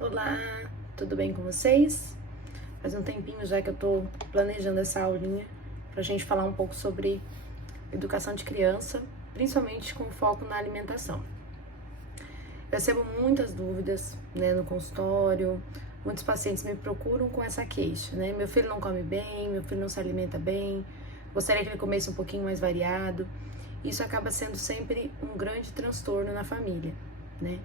Olá, tudo bem com vocês? Faz um tempinho já que eu tô planejando essa aulinha pra gente falar um pouco sobre educação de criança, principalmente com foco na alimentação. Eu recebo muitas dúvidas, no consultório, muitos pacientes me procuram com essa queixa, né? Meu filho não come bem, meu filho não se alimenta bem, gostaria que ele comesse um pouquinho mais variado. Isso acaba sendo sempre um grande transtorno na família, né?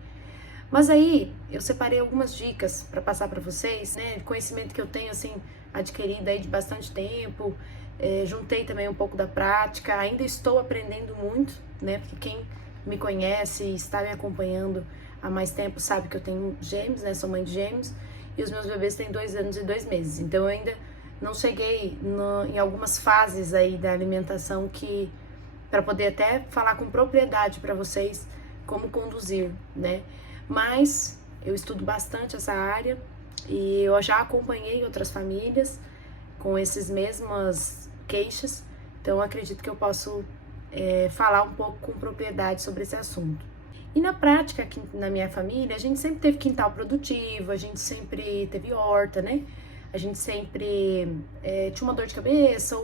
Mas aí eu separei algumas dicas para passar para vocês, né? Conhecimento que eu tenho assim adquirido aí de bastante tempo, juntei também um pouco da prática, ainda estou aprendendo muito, né? Porque quem me conhece e está me acompanhando há mais tempo sabe que eu tenho gêmeos, né? Sou mãe de gêmeos e os meus bebês têm 2 anos e 2 meses. Então eu ainda não cheguei em algumas fases aí da alimentação que para poder até falar com propriedade para vocês como conduzir, né? Mas eu estudo bastante essa área e eu já acompanhei outras famílias com essas mesmas queixas, então eu acredito que eu posso falar um pouco com propriedade sobre esse assunto. E na prática, aqui na minha família, a gente sempre teve quintal produtivo, a gente sempre teve horta, né? A gente sempre tinha uma dor de cabeça,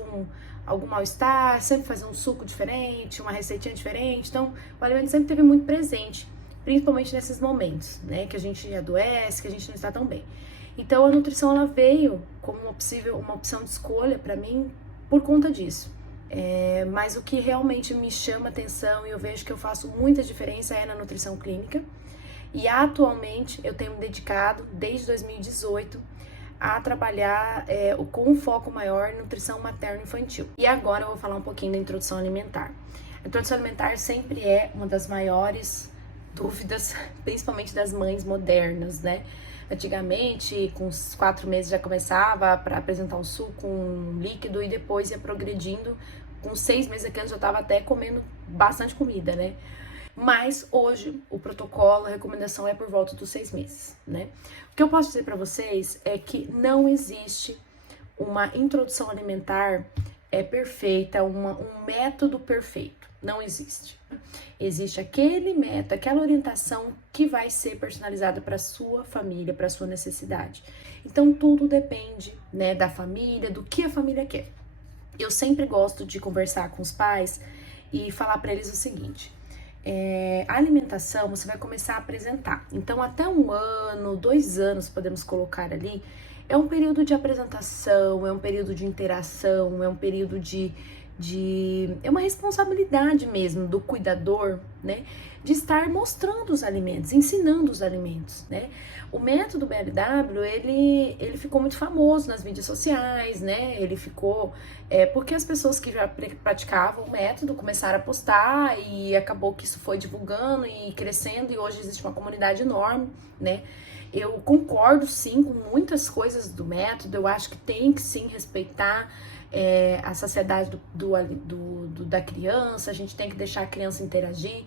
algum mal-estar, sempre fazia um suco diferente, uma receitinha diferente. Então, o alimento sempre teve muito presente, principalmente nesses momentos, né? Que a gente adoece, que a gente não está tão bem. Então, a nutrição, ela veio como uma opção de escolha para mim por conta disso. Mas o que realmente me chama atenção e eu vejo que eu faço muita diferença é na nutrição clínica. E atualmente eu tenho me dedicado, desde 2018, a trabalhar com um foco maior em nutrição materno-infantil. E agora eu vou falar um pouquinho da introdução alimentar. A introdução alimentar sempre é uma das maiores dúvidas, principalmente das mães modernas, né? Antigamente, com uns 4 meses já começava para apresentar um suco, um líquido e depois ia progredindo. Com 6 meses aqui eu já estava até comendo bastante comida, né? Mas hoje o protocolo, a recomendação é por volta dos 6 meses, né? O que eu posso dizer para vocês é que não existe uma introdução alimentar perfeita, um método perfeito. Não existe. Existe aquele método, aquela orientação que vai ser personalizada para sua família, para sua necessidade. Então tudo depende, né, da família, do que a família quer. Eu sempre gosto de conversar com os pais e falar para eles o seguinte: a alimentação você vai começar a apresentar. Então, até 1 ano, 2 anos, podemos colocar ali, é um período de apresentação, é um período de interação, é um período é uma responsabilidade mesmo do cuidador, né? De estar mostrando os alimentos, ensinando os alimentos, né? O método BLW, ele ficou muito famoso nas mídias sociais, né? Ele ficou, porque as pessoas que já praticavam o método começaram a postar e acabou que isso foi divulgando e crescendo e hoje existe uma comunidade enorme, né? Eu concordo sim com muitas coisas do método, eu acho que tem que sim respeitar a saciedade da criança, a gente tem que deixar a criança interagir,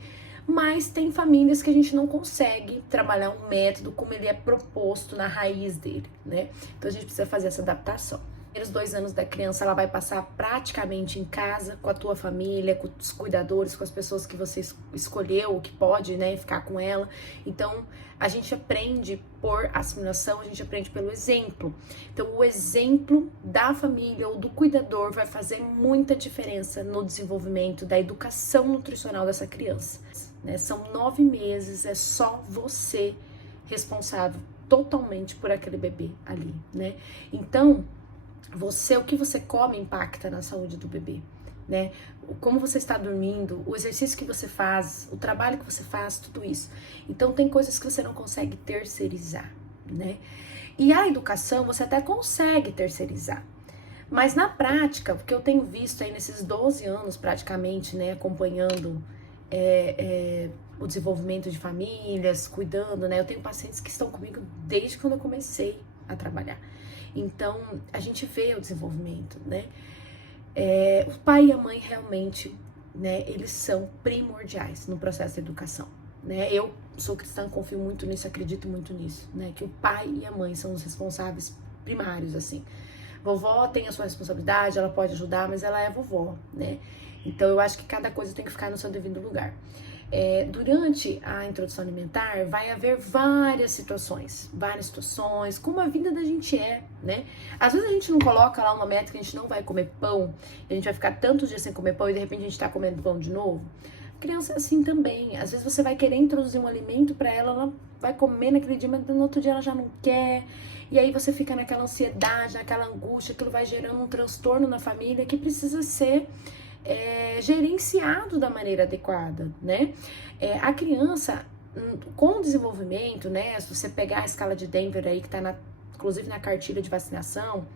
mas tem famílias que a gente não consegue trabalhar um método como ele é proposto na raiz dele, né? Então a gente precisa fazer essa adaptação. Nos 2 anos da criança, ela vai passar praticamente em casa, com a tua família, com os cuidadores, com as pessoas que você escolheu, que pode, né, ficar com ela. Então, a gente aprende por assimilação, a gente aprende pelo exemplo. Então, o exemplo da família ou do cuidador vai fazer muita diferença no desenvolvimento da educação nutricional dessa criança, né? São 9 meses, é só você responsável totalmente por aquele bebê ali, né? Então, o que você come impacta na saúde do bebê, né? Como você está dormindo, o exercício que você faz, o trabalho que você faz, tudo isso. Então tem coisas que você não consegue terceirizar, né? E a educação você até consegue terceirizar. Mas na prática, porque eu tenho visto aí nesses 12 anos praticamente, né, acompanhando o desenvolvimento de famílias, cuidando, né? Eu tenho pacientes que estão comigo desde quando eu comecei a trabalhar. Então, a gente vê o desenvolvimento, né? O pai e a mãe realmente, né, eles são primordiais no processo de educação, né? Eu sou cristã, confio muito nisso, acredito muito nisso, né? Que o pai e a mãe são os responsáveis primários, assim. Vovó tem a sua responsabilidade, ela pode ajudar, mas ela é vovó, né? Então, eu acho que cada coisa tem que ficar no seu devido lugar. Durante a introdução alimentar vai haver várias situações, como a vida da gente né? Às vezes a gente não coloca lá uma meta que a gente não vai comer pão, a gente vai ficar tantos dias sem comer pão e de repente a gente tá comendo pão de novo. Criança é assim também, às vezes você vai querer introduzir um alimento para ela, ela vai comer naquele dia, mas no outro dia ela já não quer, e aí você fica naquela ansiedade, naquela angústia, aquilo vai gerando um transtorno na família que precisa ser gerenciado da maneira adequada, né? A criança, com o desenvolvimento, né? Se você pegar a escala de Denver aí, que tá inclusive na cartilha de vacinação,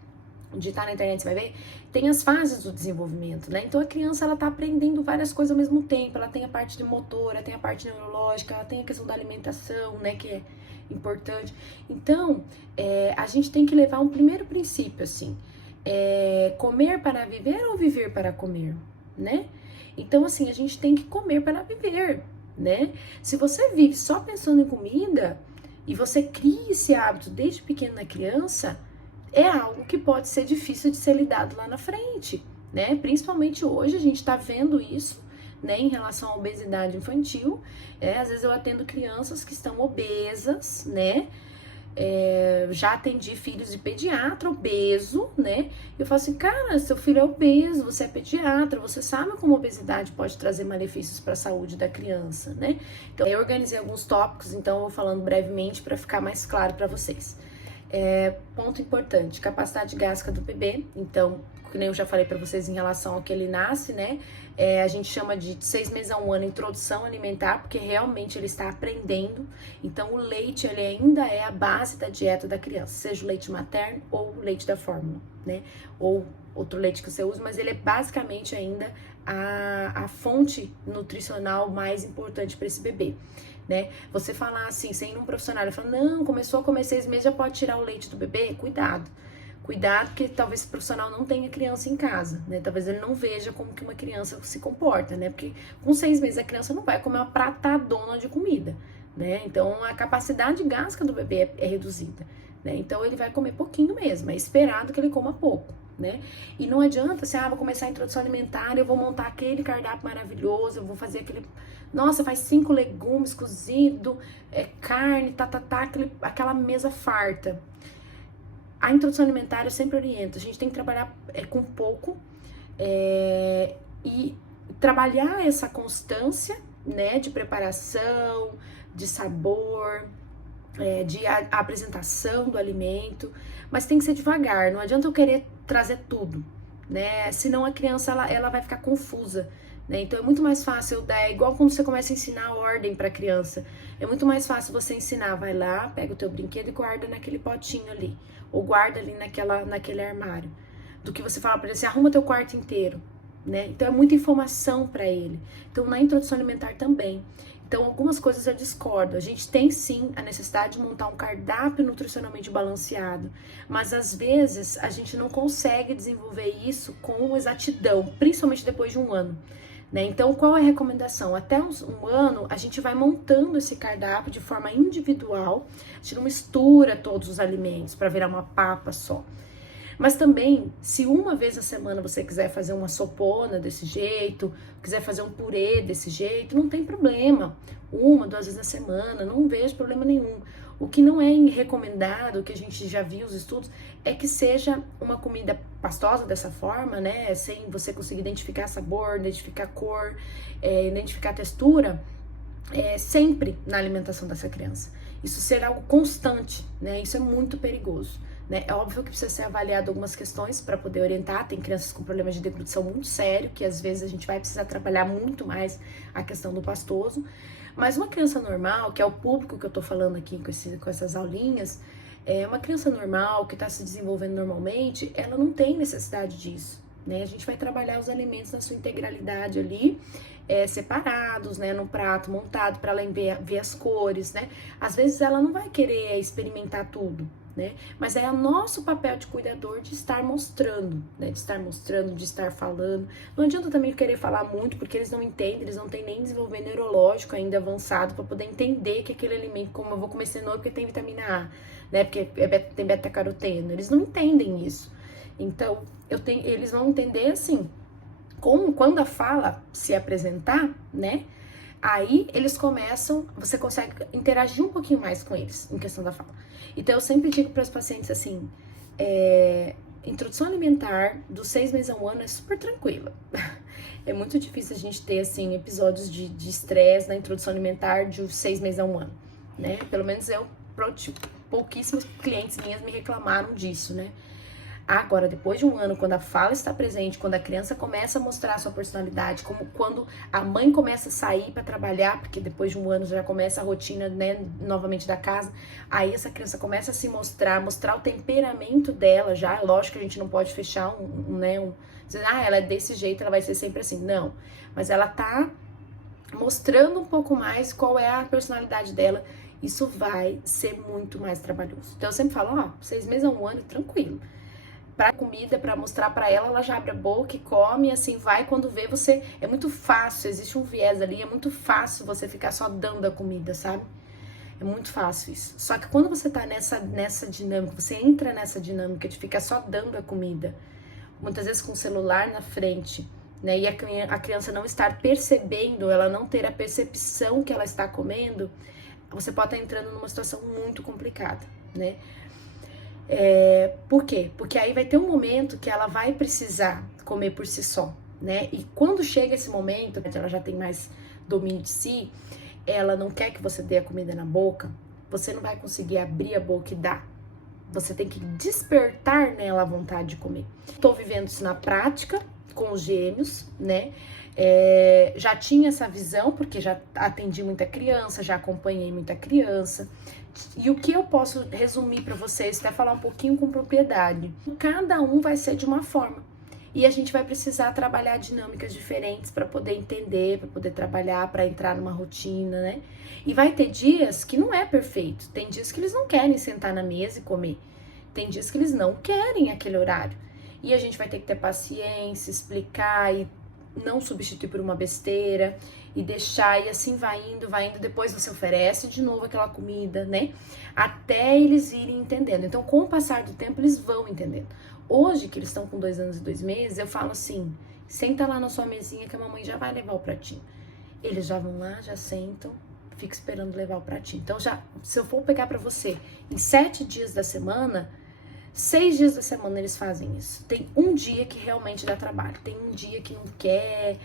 digitar na internet você vai ver, tem as fases do desenvolvimento, né? Então a criança, ela tá aprendendo várias coisas ao mesmo tempo, ela tem a parte de motora, tem a parte neurológica, ela tem a questão da alimentação, né, que é importante. Então, a gente tem que levar um primeiro princípio, assim, comer para viver ou viver para comer, né? Então, assim, a gente tem que comer para viver, né? Se você vive só pensando em comida e você cria esse hábito desde pequeno na criança, é algo que pode ser difícil de ser lidado lá na frente, né? Principalmente hoje a gente está vendo isso, né, em relação à obesidade infantil. Às vezes eu atendo crianças que estão obesas, né? Já atendi filhos de pediatra obeso, né? Eu falo assim, cara, seu filho é obeso, você é pediatra, você sabe como a obesidade pode trazer malefícios para a saúde da criança, né? Então, eu organizei alguns tópicos, então eu vou falando brevemente para ficar mais claro para vocês. Ponto importante, capacidade gástrica do bebê. Então, que nem eu já falei para vocês em relação ao que ele nasce, né? A gente chama de 6 meses a 1 ano introdução alimentar, porque realmente ele está aprendendo. Então, o leite, ele ainda é a base da dieta da criança, seja o leite materno ou o leite da fórmula, né? Ou outro leite que você usa, mas ele é basicamente ainda a fonte nutricional mais importante para esse bebê, né? Você falar assim, sem um profissional, falar, não, começou a comer 6 meses, já pode tirar o leite do bebê? Cuidado, porque talvez esse profissional não tenha criança em casa, né? Talvez ele não veja como que uma criança se comporta, né? Porque com 6 meses a criança não vai comer uma pratadona de comida, né? Então a capacidade gástrica do bebê é reduzida, né? Então ele vai comer pouquinho mesmo, é esperado que ele coma pouco, né? E não adianta assim, vou começar a introdução alimentar, eu vou montar aquele cardápio maravilhoso, eu vou fazer aquele, nossa, faz 5 legumes cozido, carne, aquela mesa farta. A introdução alimentar eu sempre oriento, a gente tem que trabalhar com pouco e trabalhar essa constância, né, de preparação, de sabor, de apresentação do alimento, mas tem que ser devagar, não adianta eu querer trazer tudo, né, senão a criança ela vai ficar confusa, né, então é muito mais fácil, igual quando você começa a ensinar a ordem para a criança, é muito mais fácil você ensinar, vai lá, pega o teu brinquedo e guarda naquele potinho ali, ou guarda ali naquele armário, do que você fala para ele assim, arruma teu quarto inteiro, né, então é muita informação para ele. Então na introdução alimentar também. Então, algumas coisas eu discordo. A gente tem sim a necessidade de montar um cardápio nutricionalmente balanceado, mas às vezes a gente não consegue desenvolver isso com exatidão, principalmente depois de um ano, né? Então, qual é a recomendação? Até um ano, a gente vai montando esse cardápio de forma individual, a gente não mistura todos os alimentos para virar uma papa só. Mas também, se uma vez na semana você quiser fazer uma sopona desse jeito, quiser fazer um purê desse jeito, não tem problema. 1, 2 vezes na semana, não vejo problema nenhum. O que não é recomendado, o que a gente já viu os estudos, é que seja uma comida pastosa dessa forma, né? Sem você conseguir identificar sabor, identificar cor, identificar textura, sempre na alimentação dessa criança. Isso ser algo constante, né? Isso é muito perigoso. Né? É óbvio que precisa ser avaliado algumas questões para poder orientar. Tem crianças com problemas de deglutição muito sério, que às vezes a gente vai precisar trabalhar muito mais a questão do pastoso. Mas uma criança normal, que é o público que eu tô falando aqui com essas aulinhas, uma criança normal, que está se desenvolvendo normalmente, ela não tem necessidade disso, né? A gente vai trabalhar os alimentos na sua integralidade ali, separados, né, no prato montado para ela ver as cores, né? Às vezes ela não vai querer experimentar tudo, né? Mas é o nosso papel de cuidador de estar mostrando, né? De estar falando. Não adianta também querer falar muito, porque eles não entendem, eles não têm nem desenvolvimento neurológico ainda avançado para poder entender que aquele alimento, como eu vou comer cenoura porque tem vitamina A, né? Porque tem beta-caroteno. Eles não entendem isso. Então, eles vão entender assim, quando a fala se apresentar, né? Aí eles começam, você consegue interagir um pouquinho mais com eles em questão da fala. Então eu sempre digo para os pacientes assim, introdução alimentar dos 6 meses a 1 ano é super tranquila. É muito difícil a gente ter assim episódios de estresse na introdução alimentar de 6 meses a 1 ano, né? Pelo menos pouquíssimos clientes minhas me reclamaram disso, né? Agora, depois de 1 ano, quando a fala está presente, quando a criança começa a mostrar a sua personalidade, como quando a mãe começa a sair para trabalhar, porque depois de 1 ano já começa a rotina, né, novamente da casa, aí essa criança começa a se mostrar o temperamento dela já. Lógico que a gente não pode fechar dizer, ela é desse jeito, ela vai ser sempre assim. Não, mas ela tá mostrando um pouco mais qual é a personalidade dela. Isso vai ser muito mais trabalhoso. Então eu sempre falo, 6 meses a 1 ano, tranquilo. Pra comida, pra mostrar pra ela, ela já abre a boca e come, assim, vai. Quando vê, você... É muito fácil, existe um viés ali, é muito fácil você ficar só dando a comida, sabe? É muito fácil isso. Só que quando você tá nessa dinâmica, você entra nessa dinâmica de ficar só dando a comida, muitas vezes com o celular na frente, né? E a criança não estar percebendo, ela não ter a percepção que ela está comendo, você pode estar entrando numa situação muito complicada, né? Por quê? Porque aí vai ter um momento que ela vai precisar comer por si só, né? E quando chega esse momento, ela já tem mais domínio de si, ela não quer que você dê a comida na boca, você não vai conseguir abrir a boca e dar. Você tem que despertar nela a vontade de comer. Tô vivendo isso na prática com os gêmeos, né? Já tinha essa visão, porque já atendi muita criança, já acompanhei muita criança. E o que eu posso resumir para vocês, até falar um pouquinho com propriedade. Cada um vai ser de uma forma. E a gente vai precisar trabalhar dinâmicas diferentes para poder entender, para poder trabalhar, para entrar numa rotina, né? E vai ter dias que não é perfeito. Tem dias que eles não querem sentar na mesa e comer. Tem dias que eles não querem aquele horário. E a gente vai ter que ter paciência, explicar e não substituir por uma besteira e deixar, e assim vai indo, depois você oferece de novo aquela comida, né? Até eles irem entendendo. Então, com o passar do tempo, eles vão entendendo. Hoje, que eles estão com 2 anos e 2 meses, eu falo assim, senta lá na sua mesinha que a mamãe já vai levar o pratinho. Eles já vão lá, já sentam, fica esperando levar o pratinho. Então, se eu for pegar pra você, em 7 dias da semana, 6 dias da semana eles fazem isso. Tem um dia que realmente dá trabalho. Tem um dia que não quer,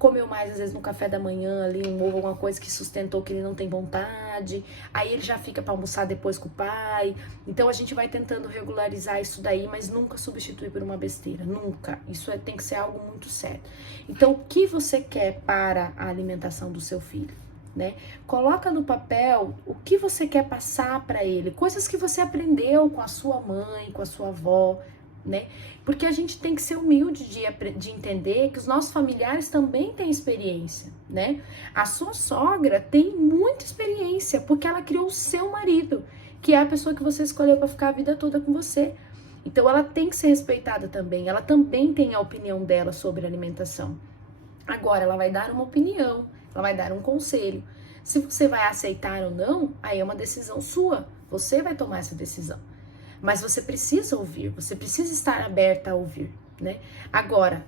comeu mais às vezes no café da manhã ali, um ovo, alguma coisa que sustentou que ele não tem vontade. Aí ele já fica para almoçar depois com o pai. Então a gente vai tentando regularizar isso daí, mas nunca substituir por uma besteira. Nunca. Isso tem que ser algo muito sério. Então o que você quer para a alimentação do seu filho? Né? Coloca no papel o que você quer passar para ele, coisas que você aprendeu com a sua mãe, com a sua avó, né? Porque a gente tem que ser humilde de entender que os nossos familiares também têm experiência, né? A sua sogra tem muita experiência porque ela criou o seu marido, que é a pessoa que você escolheu para ficar a vida toda com você. Então ela tem que ser respeitada também, ela também tem a opinião dela sobre alimentação. Agora ela vai dar uma opinião, ela vai dar um conselho. Se você vai aceitar ou não, aí é uma decisão sua. Você vai tomar essa decisão. Mas você precisa ouvir, você precisa estar aberta a ouvir, né? Agora,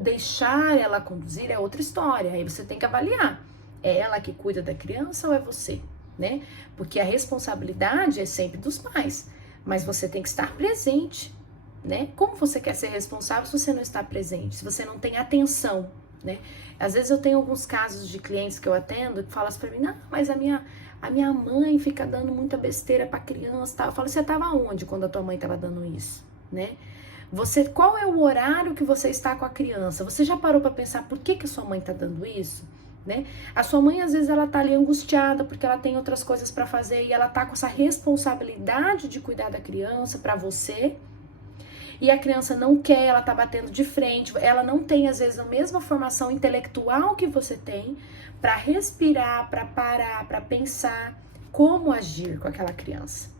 deixar ela conduzir é outra história. Aí você tem que avaliar. É ela que cuida da criança ou é você, né? Porque a responsabilidade é sempre dos pais. Mas você tem que estar presente, né? Como você quer ser responsável se você não está presente? Se você não tem atenção, né? Às vezes eu tenho alguns casos de clientes que eu atendo que falam assim pra mim, não, mas a minha mãe fica dando muita besteira pra criança, tá? Eu falo, você tava onde quando a tua mãe tava dando isso, né? Qual é o horário que você está com a criança? Você já parou pra pensar por que a sua mãe tá dando isso, né? A sua mãe, às vezes, ela tá ali angustiada porque ela tem outras coisas pra fazer e ela tá com essa responsabilidade de cuidar da criança pra você, e a criança não quer, ela tá batendo de frente, ela não tem, às vezes, a mesma formação intelectual que você tem para respirar, para parar, para pensar como agir com aquela criança,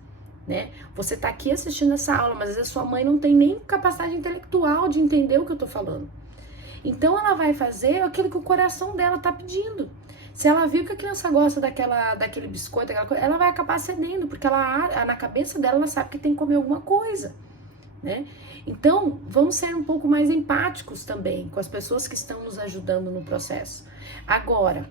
né? Você tá aqui assistindo essa aula, mas às vezes sua mãe não tem nem capacidade intelectual de entender o que eu tô falando. Então ela vai fazer aquilo que o coração dela tá pedindo. Se ela viu que a criança gosta daquele biscoito, daquela coisa, ela vai acabar cedendo, porque na cabeça dela ela sabe que tem que comer alguma coisa, né? Então, vamos ser um pouco mais empáticos também com as pessoas que estão nos ajudando no processo. Agora,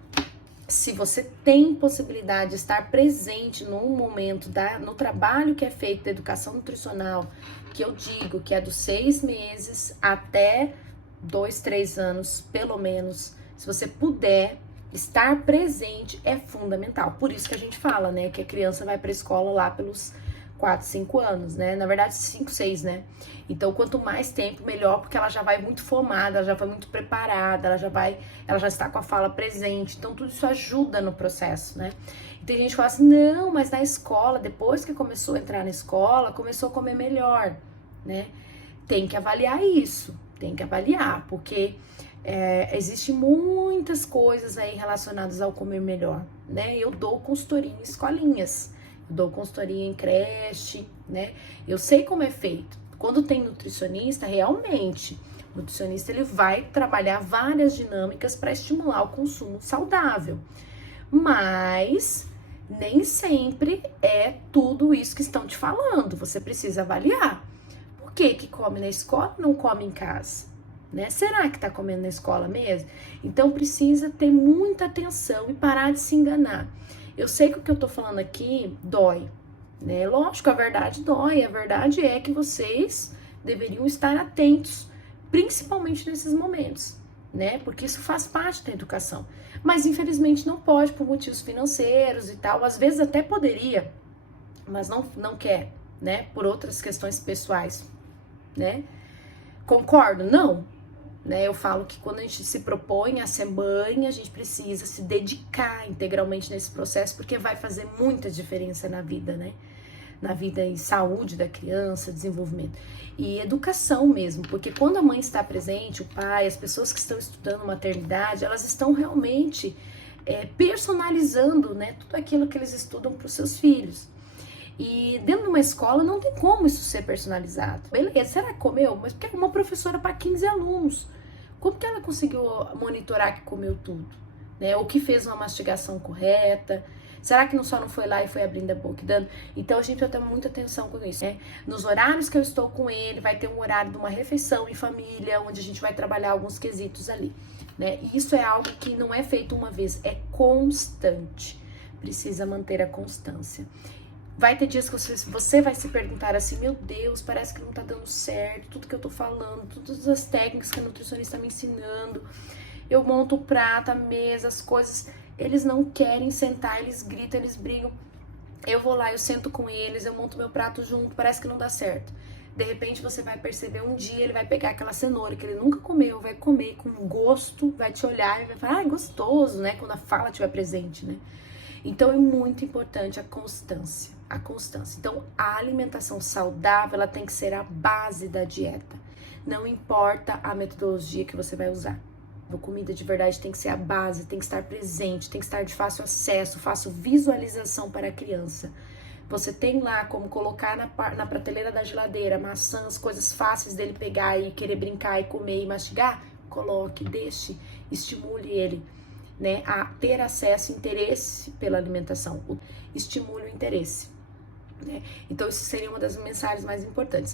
se você tem possibilidade de estar presente no momento, no trabalho que é feito da educação nutricional, que eu digo que é dos 6 meses até 2, 3 anos, pelo menos, se você puder estar presente, é fundamental. Por isso que a gente fala, né, que a criança vai para a escola lá pelos 4, 5 anos, né? Na verdade, 5, 6, né? Então, quanto mais tempo, melhor, porque ela já vai muito formada, ela já vai muito preparada, ela já está com a fala presente. Então, tudo isso ajuda no processo, né? E tem gente que fala assim, não, mas na escola, depois que começou a entrar na escola, começou a comer melhor, né? Tem que avaliar isso, tem que avaliar, porque existem muitas coisas aí relacionadas ao comer melhor, né? Eu dou consultoria em escolinhas, dou consultoria em creche, né? Eu sei como é feito. Quando tem nutricionista, realmente, o nutricionista ele vai trabalhar várias dinâmicas para estimular o consumo saudável. Mas nem sempre é tudo isso que estão te falando. Você precisa avaliar. Por que come na escola e não come em casa? Né? Será que tá comendo na escola mesmo? Então precisa ter muita atenção e parar de se enganar. Eu sei que o que eu tô falando aqui dói, né? Lógico, a verdade dói. A verdade é que vocês deveriam estar atentos, principalmente nesses momentos, né? Porque isso faz parte da educação. Mas infelizmente não pode por motivos financeiros e tal. Às vezes até poderia, mas não quer, né? Por outras questões pessoais, né? Concordo? Não. Né, eu falo que quando a gente se propõe a ser mãe, a gente precisa se dedicar integralmente nesse processo, porque vai fazer muita diferença na vida, né? Na vida e saúde da criança, desenvolvimento. E educação mesmo, porque quando a mãe está presente, o pai, as pessoas que estão estudando maternidade, elas estão realmente personalizando, né, tudo aquilo que eles estudam para os seus filhos. E dentro de uma escola não tem como isso ser personalizado. Beleza, será que comeu? Mas porque é uma professora para 15 alunos. Como que ela conseguiu monitorar que comeu tudo? Né? Ou que fez uma mastigação correta? Será que só não foi lá e foi abrindo a boca e dando? Então a gente vai ter muita atenção com isso, né? Nos horários que eu estou com ele, vai ter um horário de uma refeição em família, onde a gente vai trabalhar alguns quesitos ali, né? E isso é algo que não é feito uma vez, é constante. Precisa manter a constância. Vai ter dias que você vai se perguntar assim, meu Deus, parece que não tá dando certo, tudo que eu tô falando, todas as técnicas que a nutricionista tá me ensinando, eu monto o prato, a mesa, as coisas, eles não querem sentar, eles gritam, eles brigam, eu vou lá, eu sento com eles, eu monto meu prato junto, parece que não dá certo. De repente você vai perceber um dia, ele vai pegar aquela cenoura que ele nunca comeu, vai comer com gosto, vai te olhar e vai falar, ah, gostoso, né, quando a fala estiver presente, né. Então é muito importante a constância. A constância. Então, a alimentação saudável, ela tem que ser a base da dieta. Não importa a metodologia que você vai usar. A comida de verdade tem que ser a base, tem que estar presente, tem que estar de fácil acesso, fácil visualização para a criança. Você tem lá como colocar na prateleira da geladeira maçãs, coisas fáceis dele pegar e querer brincar e comer e mastigar? Coloque, deixe, estimule ele, né, a ter acesso, interesse pela alimentação. Estimule o interesse. Né? Então, isso seria uma das mensagens mais importantes.